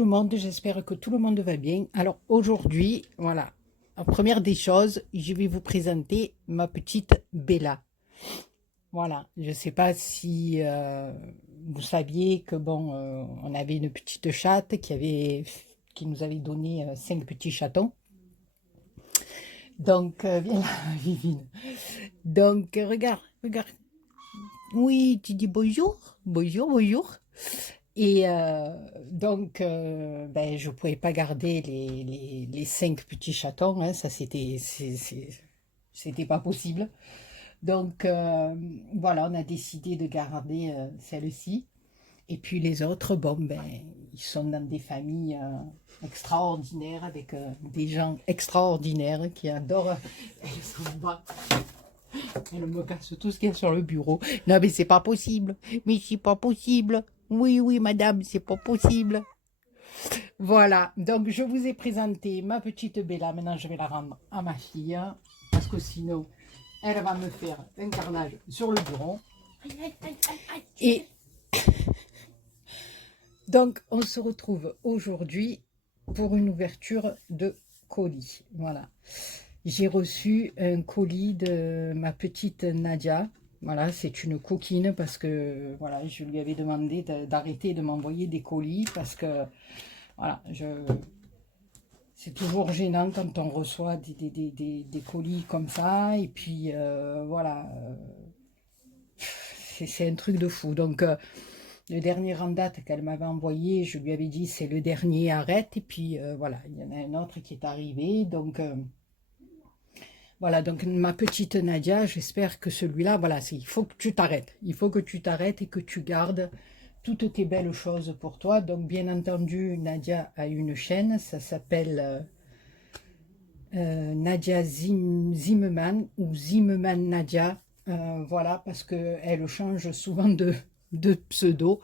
le monde, j'espère que tout le monde va bien. Alors aujourd'hui, voilà, la première des choses, je vais vous présenter ma petite Bella. Voilà, je ne sais pas si vous saviez que bon, on avait une petite chatte qui nous avait donné 5 petits chatons. Donc, viens là, Vivine. Donc, regarde, regarde. Oui, tu dis bonjour, bonjour, bonjour. Et ben, je ne pouvais pas garder les 5 petits chatons, hein, ça c'était pas possible. Donc voilà, on a décidé de garder celle-ci. Et puis les autres, bon, ben, ils sont dans des familles extraordinaires, avec des gens extraordinaires qui adorent. Elles s'en va. Elle me casse tout ce qu'il y a sur le bureau. Non, mais c'est pas possible. Mais c'est pas possible. Oui, oui, madame, c'est pas possible. Voilà, donc je vous ai présenté ma petite Bella. Maintenant, je vais la rendre à ma fille, hein, parce que sinon, elle va me faire un carnage sur le bureau. Et donc, on se retrouve aujourd'hui pour une ouverture de colis. Voilà. J'ai reçu un colis de ma petite Nadia. Voilà, c'est une coquine parce que voilà, je lui avais demandé d'arrêter de m'envoyer des colis parce que voilà, c'est toujours gênant quand on reçoit des colis comme ça. Et puis voilà, c'est un truc de fou. Donc le dernier en date qu'elle m'avait envoyé, je lui avais dit c'est le dernier, arrête. Et puis voilà, il y en a un autre qui est arrivé. Donc voilà, donc ma petite Nadia, j'espère que celui-là, voilà, il faut que tu t'arrêtes. Il faut que tu t'arrêtes et que tu gardes toutes tes belles choses pour toi. Donc bien entendu, Nadia a une chaîne, ça s'appelle Nadia Zimmerman ou Zimmerman Nadia. Voilà, parce qu'elle change souvent de pseudo.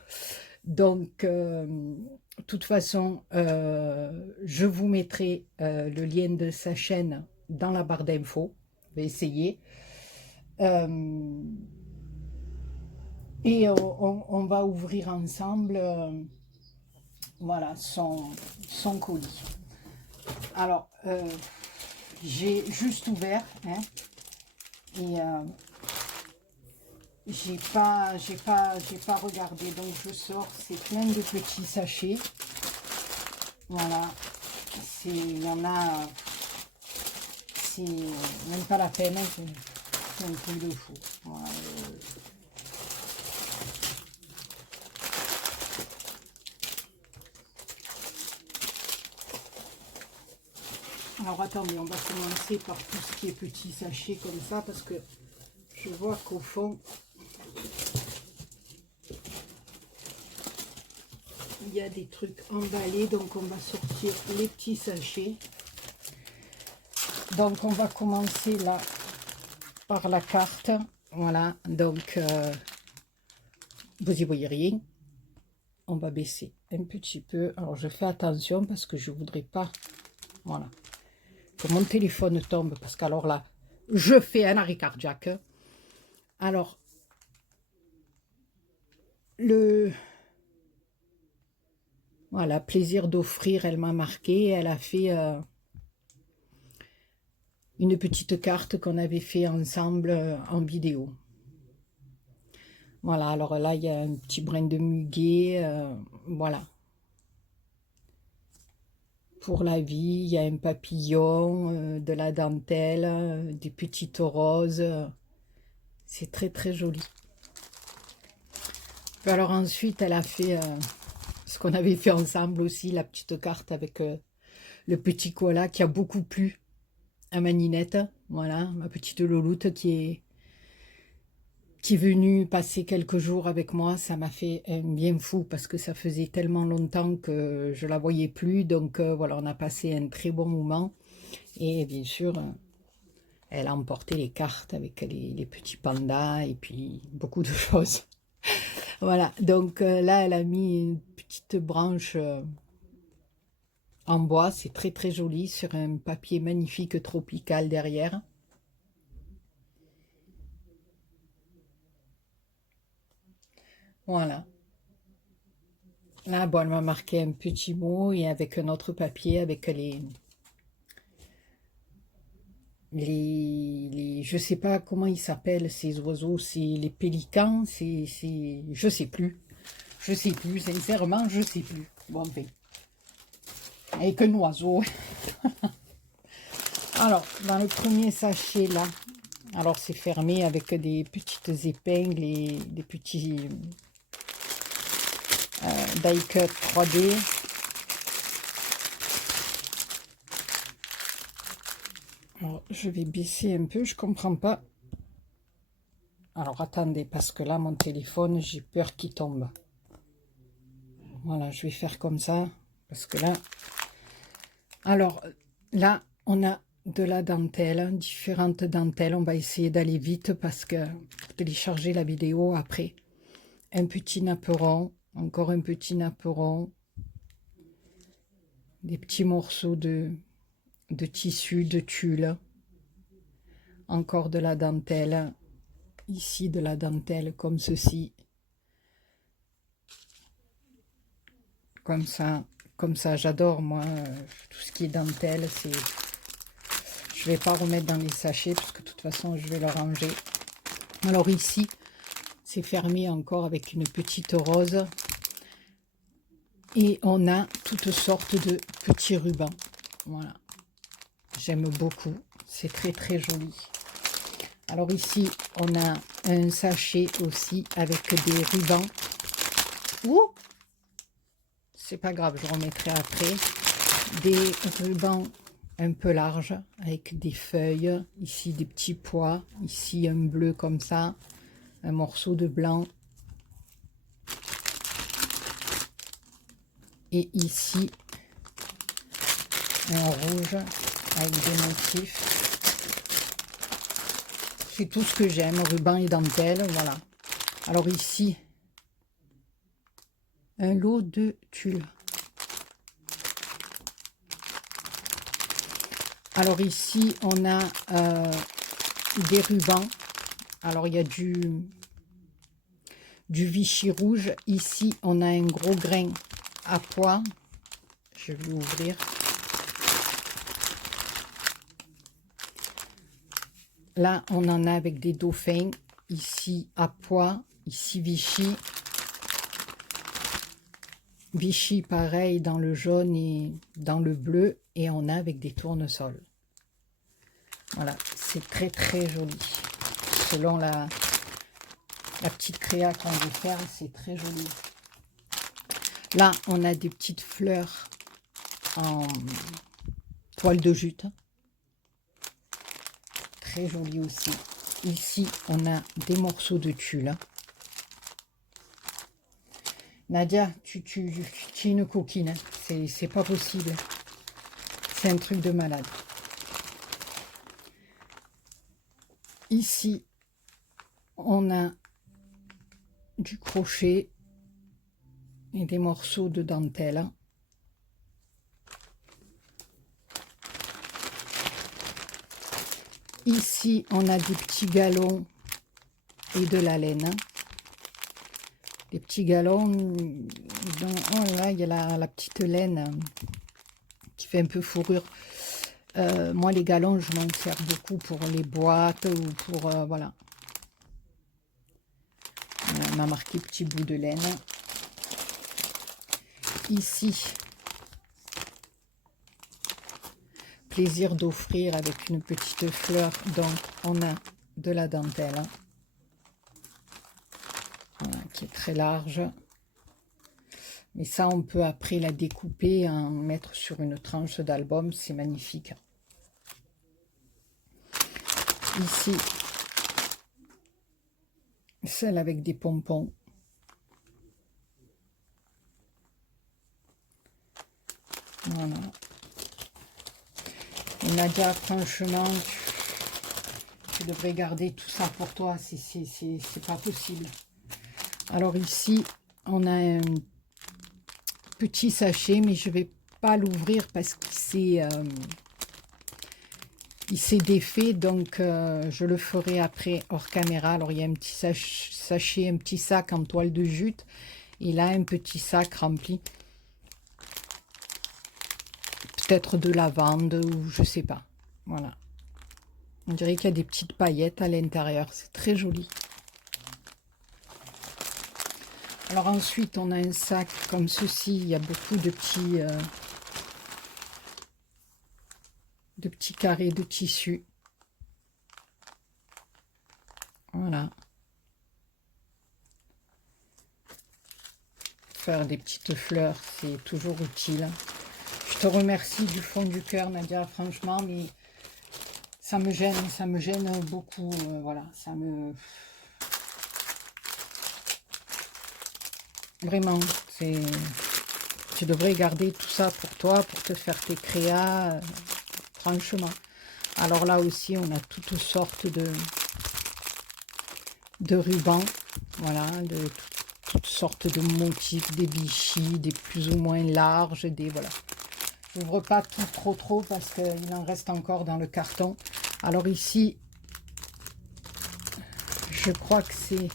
Donc, de toute façon, je vous mettrai le lien de sa chaîne dans la barre d'infos. Je vais essayer. Et on va ouvrir ensemble voilà, son colis. Alors, j'ai juste ouvert, hein, et j'ai pas regardé, donc je sors, c'est plein de petits sachets. Voilà, il y en a, c'est même pas la peine, hein, c'est un truc de fou. Voilà, alors attendez, on va commencer par tout ce qui est petits sachets comme ça, parce que je vois qu'au fond, il y a des trucs emballés, donc on va sortir les petits sachets. Donc on va commencer là par la carte. Voilà, donc vous y voyez rien. On va baisser un petit peu. Alors je fais attention parce que je voudrais pas, voilà, que mon téléphone tombe, parce qu'alors là, je fais un arrêt cardiaque. Alors, voilà, plaisir d'offrir, elle m'a marqué. Elle a fait une petite carte qu'on avait fait ensemble en vidéo. Voilà, alors là, il y a un petit brin de muguet, voilà. Pour la vie, il y a un papillon, de la dentelle, des petites roses. C'est très très joli. Alors ensuite, elle a fait ce qu'on avait fait ensemble aussi, la petite carte avec le petit koala qui a beaucoup plu à ma Ninette. Voilà, ma petite louloute qui est venue passer quelques jours avec moi. Ça m'a fait un bien fou parce que ça faisait tellement longtemps que je la voyais plus. Donc voilà, on a passé un très bon moment. Et bien sûr, elle a emporté les cartes avec les petits pandas et puis beaucoup de choses. Voilà, donc là, elle a mis une petite branche en bois. C'est très très joli sur un papier magnifique tropical derrière. Voilà. Là, bon, elle m'a marqué un petit mot et avec un autre papier avec je sais pas comment ils s'appellent ces oiseaux, c'est les pélicans, je sais plus, sincèrement, je sais plus. Bon, enfin, avec un oiseau. Alors, dans le premier sachet là, alors c'est fermé avec des petites épingles et des petits die cut 3D. Alors, je vais baisser un peu, je comprends pas. Alors attendez, parce que là mon téléphone, j'ai peur qu'il tombe. Voilà, je vais faire comme ça, parce que là... Alors là, on a de la dentelle, différentes dentelles. On va essayer d'aller vite parce que pour télécharger la vidéo après. Un petit napperon, encore un petit napperon, des petits morceaux de tissu, de tulle, encore de la dentelle, ici de la dentelle comme ceci, comme ça, j'adore moi, tout ce qui est dentelle, c'est... Je vais pas remettre dans les sachets parce que de toute façon je vais le ranger. Alors ici, c'est fermé encore avec une petite rose. Et on a toutes sortes de petits rubans. Voilà. J'aime beaucoup. C'est très très joli. Alors ici, on a un sachet aussi avec des rubans. Ouh! C'est pas grave, je remettrai après. Des rubans un peu larges avec des feuilles. Ici, des petits pois. Ici, un bleu comme ça. Un morceau de blanc. Et ici, un rouge avec des motifs. C'est tout ce que j'aime, ruban et dentelle, voilà. Alors ici, un lot de tulle. Alors ici, on a des rubans. Alors il y a du Vichy rouge. Ici, on a un gros grain à pois. Je vais ouvrir. Là, on en a avec des dauphins. Ici, à pois. Ici, Vichy. Vichy, pareil, dans le jaune et dans le bleu. Et on a avec des tournesols. Voilà, c'est très très joli. Selon la petite créa qu'on veut faire, c'est très joli. Là, on a des petites fleurs en toile de jute. Très joli aussi. Ici, on a des morceaux de tulle. Nadia, tu es une coquine. C'est pas possible. C'est un truc de malade. Ici, on a du crochet et des morceaux de dentelle. Ici, on a des petits galons et de la laine. Des petits galons, oh là, il y a la petite laine qui fait un peu fourrure. Moi, les galons, je m'en sers beaucoup pour les boîtes ou pour, voilà. On m'a marqué petit bout de laine. Ici, plaisir d'offrir avec une petite fleur. Donc, on a de la dentelle. Voilà, qui est très large. Mais ça, on peut après la découper et en mettre sur une tranche d'album. C'est magnifique. Ici, celle avec des pompons. Voilà. Et Nadia, franchement, tu devrais garder tout ça pour toi. C'est pas possible. Alors ici, on a un petit sachet, mais je vais pas l'ouvrir parce qu'il s'est défait, donc je le ferai après hors caméra. Alors il y a un petit sachet, un petit sac en toile de jute Il a un petit sac rempli, peut-être de lavande ou je sais pas. Voilà. On dirait qu'il y a des petites paillettes à l'intérieur. C'est très joli. Alors ensuite, on a un sac comme ceci. Il y a beaucoup de petits carrés de tissu. Voilà. Faire des petites fleurs, c'est toujours utile. Je te remercie du fond du cœur, Nadia, franchement, mais ça me gêne beaucoup. Voilà, ça me... Vraiment, c'est... Tu devrais garder tout ça pour toi, pour te faire tes créas, franchement. Alors là aussi, on a toutes sortes de rubans, voilà, de toutes sortes de motifs, des bichis, des plus ou moins larges, des... Voilà. Je n'ouvre pas tout trop parce qu'il en reste encore dans le carton. Alors ici, je crois que c'est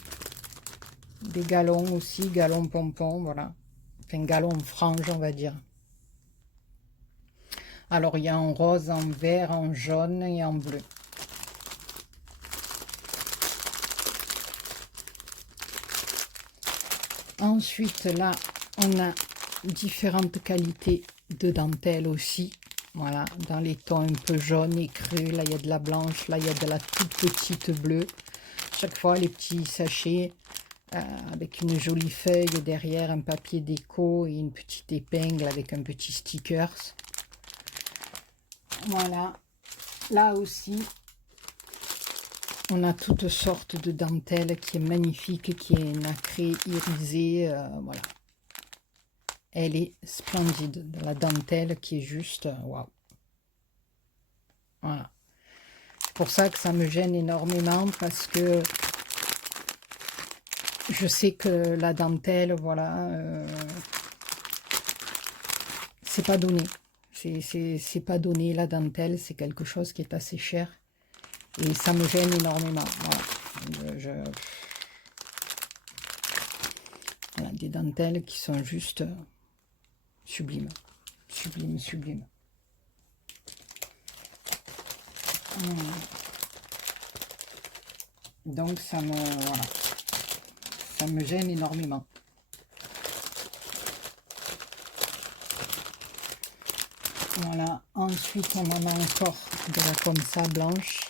des galons aussi, galons pompons, voilà. Enfin, galons franges, on va dire. Alors, il y a en rose, en vert, en jaune et en bleu. Ensuite, là, on a différentes qualités de dentelle aussi. Voilà, dans les tons un peu jaunes et crus. Là, il y a de la blanche. Là, il y a de la toute petite bleue. Chaque fois, les petits sachets avec une jolie feuille derrière, un papier déco et une petite épingle avec un petit stickers. Voilà. Là aussi, on a toutes sortes de dentelles qui est magnifique, qui est nacrée, irisée. Voilà. Elle est splendide. La dentelle qui est juste waouh. Voilà. C'est pour ça que ça me gêne énormément parce que je sais que la dentelle, voilà, c'est pas donné. C'est pas donné, la dentelle, c'est quelque chose qui est assez cher. Et ça me gêne énormément. Voilà. Voilà, des dentelles qui sont juste sublimes. Sublimes, sublimes. Donc ça me, voilà, ça me gêne énormément. Voilà, ensuite on en a encore de la comme ça, blanche.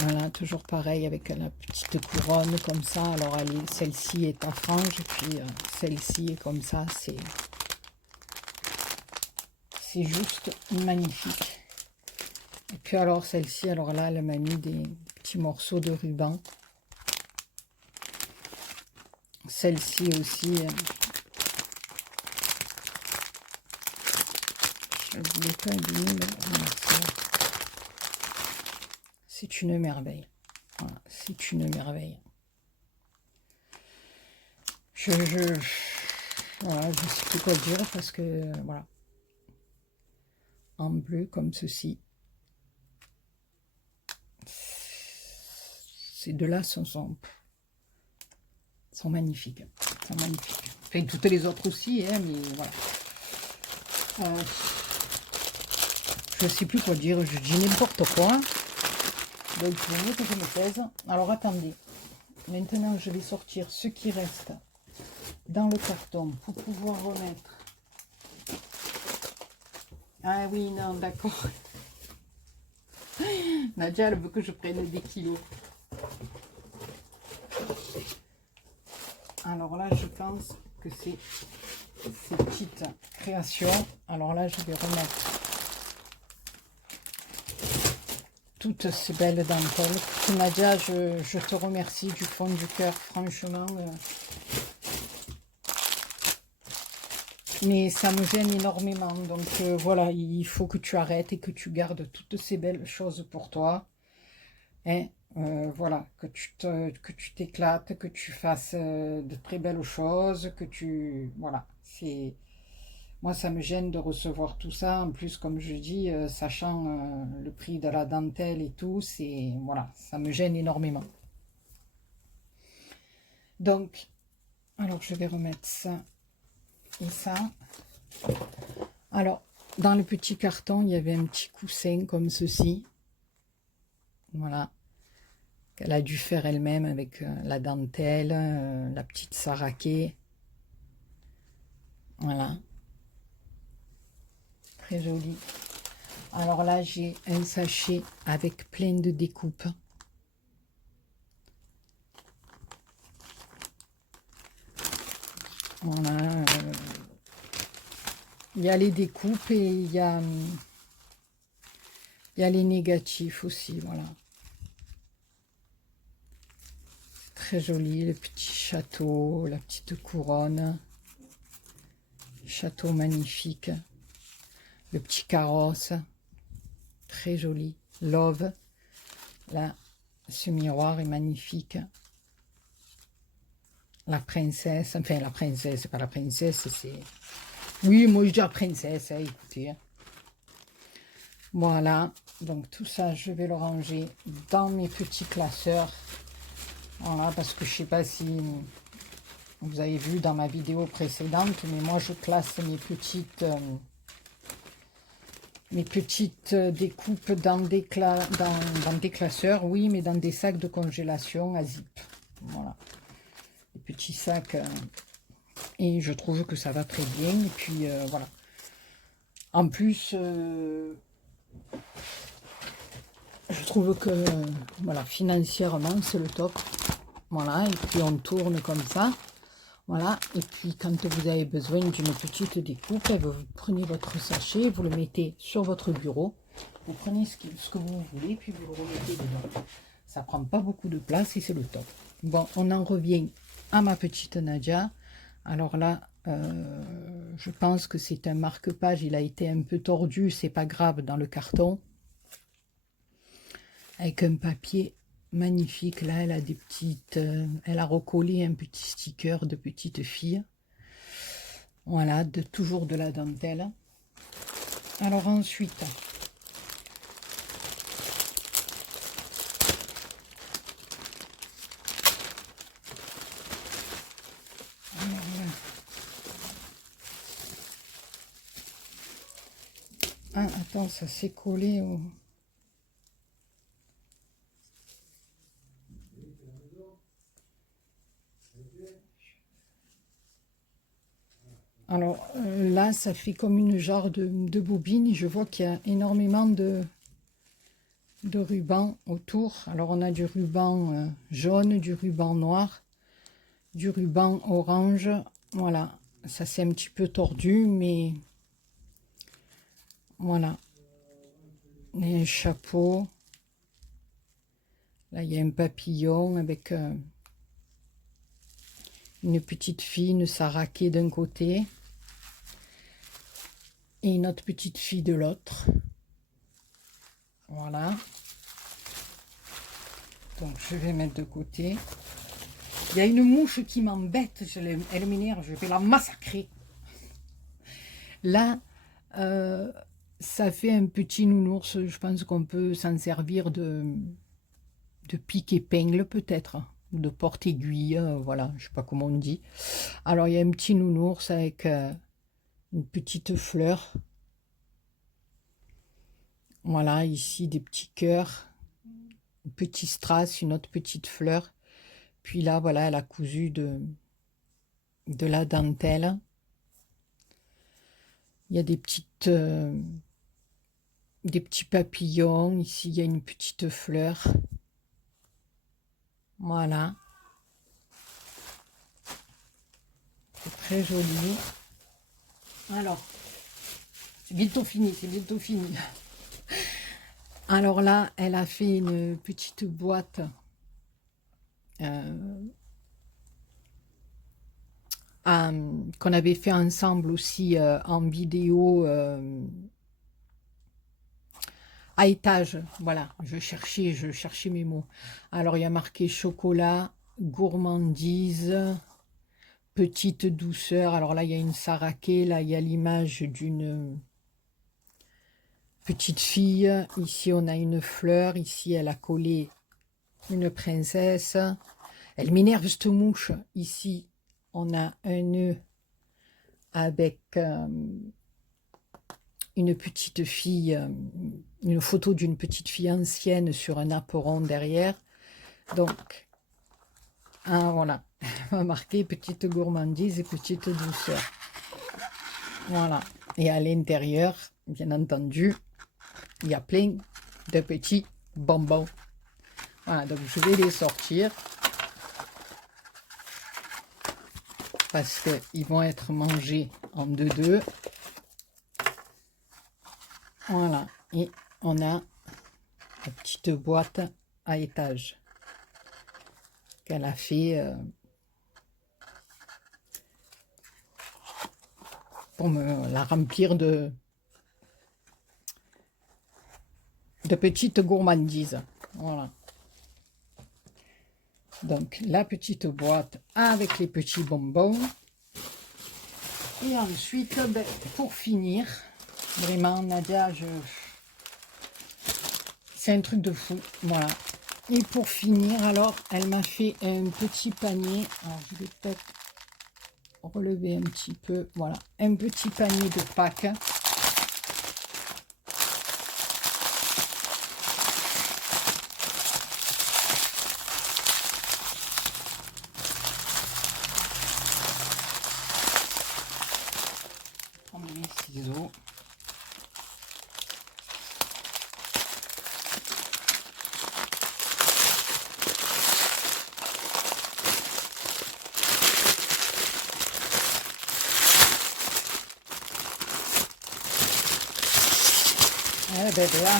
Voilà, toujours pareil avec la petite couronne comme ça. Alors celle-ci est à frange, et puis celle-ci est comme ça, c'est juste magnifique. Et puis alors celle-ci, alors là, elle m'a mis des petits morceaux de ruban. Celle-ci aussi, je ne voulais pas abîmer, mais c'est une merveille. Voilà, c'est une merveille. Voilà, je ne sais plus quoi dire parce que, voilà. En bleu, comme ceci. Ces deux-là sont magnifiques. Sont magnifiques. Enfin, toutes les autres aussi, hein, mais voilà. Je ne sais plus quoi dire, je dis n'importe quoi. Donc, il vaut mieux que je me taise. Alors, attendez. Maintenant, je vais sortir ce qui reste dans le carton pour pouvoir remettre. Ah oui, non, d'accord. Nadia, elle veut que je prenne des kilos. Alors là, je pense que c'est ces petites créations. Alors là, je vais remettre toutes ces belles dentelles. Nadia, je te remercie du fond du cœur, franchement. Mais ça me gêne énormément. Donc voilà, il faut que tu arrêtes et que tu gardes toutes ces belles choses pour toi. Hein, voilà, que tu t'éclates, que tu fasses de très belles choses, que tu... Voilà, c'est... Moi, ça me gêne de recevoir tout ça. En plus, comme je dis, sachant le prix de la dentelle et tout, c'est... Voilà, ça me gêne énormément. Donc, alors je vais remettre ça et ça. Alors, dans le petit carton, il y avait un petit coussin comme ceci. Voilà. Qu'elle a dû faire elle-même avec la dentelle, la petite saraké. Voilà. Très joli. Alors là, j'ai un sachet avec plein de découpes. Voilà. Il y a les découpes et il y a les négatifs aussi. Voilà. Très joli, le petit château, la petite couronne. Château magnifique. Le petit carrosse. Très joli. Love. Là, ce miroir est magnifique. La princesse, enfin la princesse, c'est pas la princesse, c'est... Oui, moi je dis la princesse, hein, écoutez. Voilà, donc tout ça, je vais le ranger dans mes petits classeurs. Voilà, parce que je sais pas si vous avez vu dans ma vidéo précédente, mais moi je classe mes petites découpes dans des, dans des classeurs, oui, mais dans des sacs de congélation à zip. Voilà, des petits sacs... et je trouve que ça va très bien. Et puis voilà. En plus, je trouve que voilà, financièrement, c'est le top. Voilà, et puis on tourne comme ça. Voilà, et puis quand vous avez besoin d'une petite découpe, vous prenez votre sachet, vous le mettez sur votre bureau. Vous prenez ce que vous voulez, puis vous le remettez dedans. Ça prend pas beaucoup de place et c'est le top. Bon, on en revient à ma petite Nadia. Alors là, je pense que c'est un marque-page. Il a été un peu tordu, c'est pas grave, dans le carton. Avec un papier magnifique. Là, elle a des petites... elle a recollé un petit sticker de petite fille. Voilà, toujours de la dentelle. Alors ensuite... Ah, attends, ça s'est collé au... Alors là, ça fait comme une genre de bobine. Je vois qu'il y a énormément de ruban autour. Alors on a du ruban jaune, du ruban noir, du ruban orange. Voilà, ça c'est un petit peu tordu, mais voilà. Et un chapeau. Là, il y a un papillon avec une petite fille, une saraké d'un côté et une autre petite fille de l'autre. Voilà. Donc, je vais mettre de côté. Il y a une mouche qui m'embête, elle m'énerve, je vais la massacrer. Là, ça fait un petit nounours, je pense qu'on peut s'en servir de pique-épingle peut-être, de porte-aiguille, voilà, je sais pas comment on dit. Alors, il y a un petit nounours avec une petite fleur. Voilà, ici des petits cœurs, un petit strass, une autre petite fleur. Puis là, voilà, elle a cousu de la dentelle. Il y a des petits papillons. Ici, il y a une petite fleur. Voilà. C'est très joli. Alors, c'est bientôt fini, c'est bientôt fini. Alors là, elle a fait une petite boîte qu'on avait fait ensemble aussi en vidéo à étage. Voilà, je cherchais mes mots. Alors, il y a marqué chocolat, gourmandise, petite douceur. Alors là, il y a une saraké. Là, il y a l'image d'une petite fille. Ici, on a une fleur. Ici, elle a collé une princesse. Elle m'énerve cette mouche. Ici, on a un nœud avec une petite fille, une photo d'une petite fille ancienne sur un apperon derrière. Donc, voilà, on va marquer petite gourmandise et petite douceur. Voilà. Et à l'intérieur, bien entendu, il y a plein de petits bonbons. Voilà, donc je vais les sortir parce qu'ils vont être mangés en deux. Voilà, et on a une petite boîte à étage qu'elle a fait pour me la remplir de petites gourmandises. Voilà. Donc la petite boîte avec les petits bonbons. Et ensuite, ben, pour finir, vraiment Nadia, c'est un truc de fou. Voilà. Et pour finir, alors, elle m'a fait un petit panier. Alors, je vais peut-être relever un petit peu. Voilà, un petit panier de Pâques. Prendre mes ciseaux. Eh ben voilà.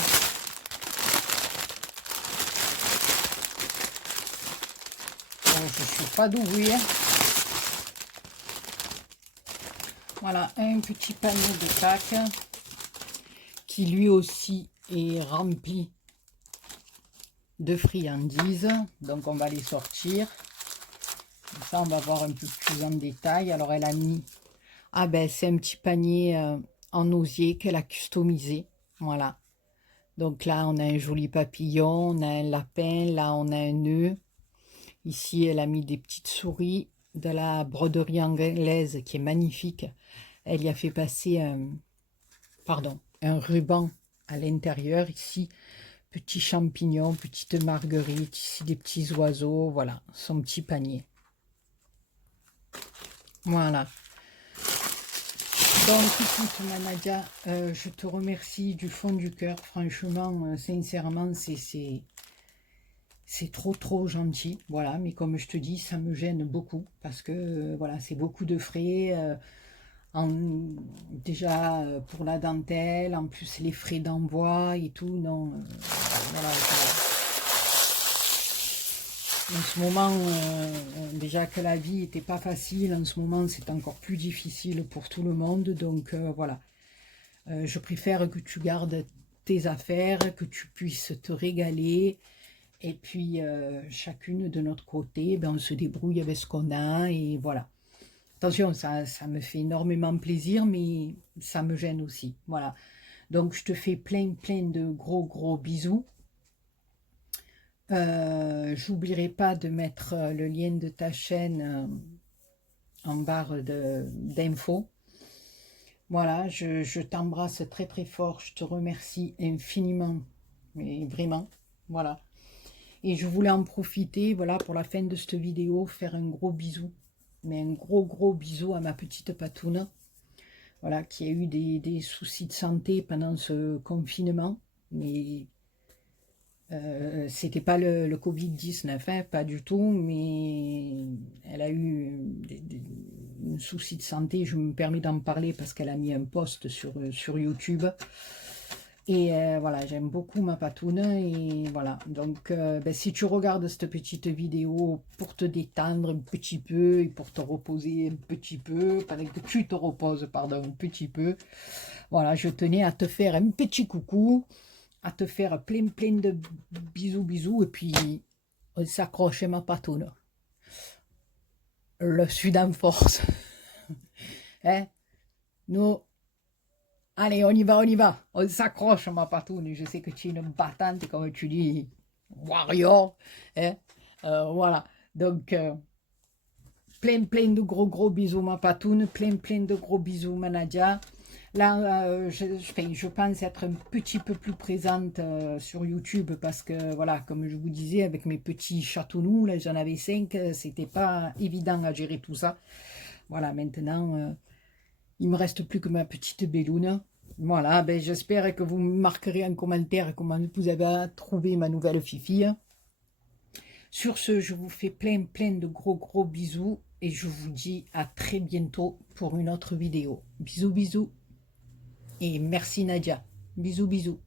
Je ne suis pas douée. Voilà, un petit panier de Pâques qui lui aussi est rempli de friandises. Donc on va les sortir. Comme ça, on va voir un peu plus en détail. Alors elle a mis... Ah ben c'est un petit panier en osier qu'elle a customisé. Voilà. Donc là, on a un joli papillon, on a un lapin, là, on a un nœud. Ici, elle a mis des petites souris, de la broderie anglaise qui est magnifique. Elle y a fait passer un ruban à l'intérieur. Ici, petits champignons, petites marguerites, ici des petits oiseaux. Voilà, son petit panier. Voilà. Donc, écoute, Nadia, je te remercie du fond du cœur. Franchement, sincèrement, c'est trop gentil. Voilà, mais comme je te dis, ça me gêne beaucoup parce que, voilà, c'est beaucoup de frais. Déjà, pour la dentelle, en plus les frais d'envoi et tout. Non, voilà. En ce moment, déjà que la vie n'était pas facile, en ce moment c'est encore plus difficile pour tout le monde. Donc voilà, je préfère que tu gardes tes affaires, que tu puisses te régaler. Et puis chacune de notre côté, ben, on se débrouille avec ce qu'on a et voilà. Attention, ça me fait énormément plaisir, mais ça me gêne aussi. Voilà. Donc je te fais plein de gros bisous. J'oublierai pas de mettre le lien de ta chaîne en barre d'infos. Voilà, je t'embrasse très fort, je te remercie infiniment, mais vraiment, voilà. Et je voulais en profiter, voilà, pour la fin de cette vidéo, faire un gros bisou, mais un gros bisou à ma petite Patoune, voilà, qui a eu des soucis de santé pendant ce confinement, mais c'était pas le Covid-19, hein, pas du tout, mais elle a eu un souci de santé. Je me permets d'en parler parce qu'elle a mis un post sur YouTube. Et voilà, j'aime beaucoup ma Patoune. Et voilà, donc ben, si tu regardes cette petite vidéo pour te détendre un petit peu et pour te reposer un petit peu, pendant que tu te reposes, pardon, un petit peu, voilà, je tenais à te faire un petit coucou, à te faire plein de bisous, et puis on s'accroche ma Patoune. Le sud en force. Hein? Nous, allez, on y va, on s'accroche ma Patoune. Je sais que tu es une battante, comme tu dis, warrior. Hein? Voilà. Donc, plein de gros bisous ma patoune, plein de gros bisous ma Nadia. Là, je pense être un petit peu plus présente sur YouTube parce que, voilà, comme je vous disais, avec mes petits chatouns, là, j'en avais 5, c'était pas évident à gérer tout ça. Voilà, maintenant, il me reste plus que ma petite Belloune. Voilà, ben, j'espère que vous me marquerez en commentaire comment vous avez trouvé ma nouvelle Fifi. Sur ce, je vous fais plein de gros bisous et je vous dis à très bientôt pour une autre vidéo. Bisous et merci Nadia. Bisous.